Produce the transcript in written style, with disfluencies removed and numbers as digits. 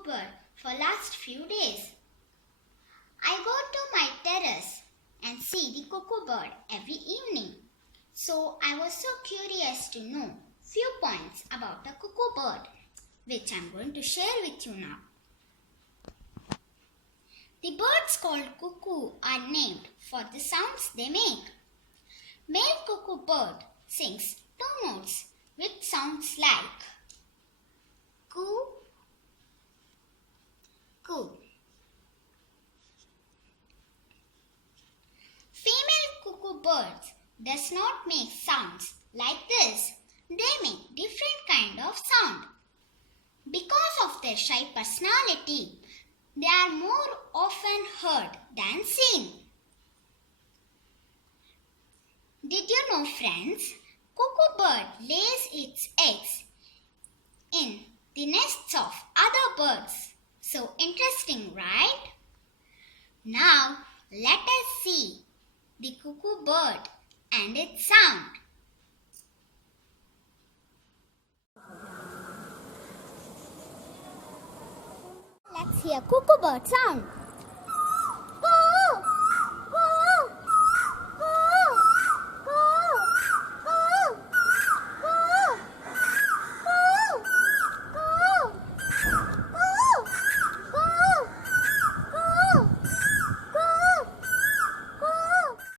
cuckoo bird for last few days. I go to my terrace and see the cuckoo bird every evening. So I was so curious to know few points about the cuckoo bird, which I'm going to share with you now. The birds called cuckoo are named for the sounds they make. Male cuckoo bird sings two notes which sounds like coo, coo. Female cuckoo birds does not make sounds like this. They make different kind of sound. Because of their shy personality, they are more often heard than seen. Did you know, friends, cuckoo bird lays its eggs in the nests of other birds. So interesting, right? Now, let us see the cuckoo bird and its sound. Let's hear cuckoo bird sound.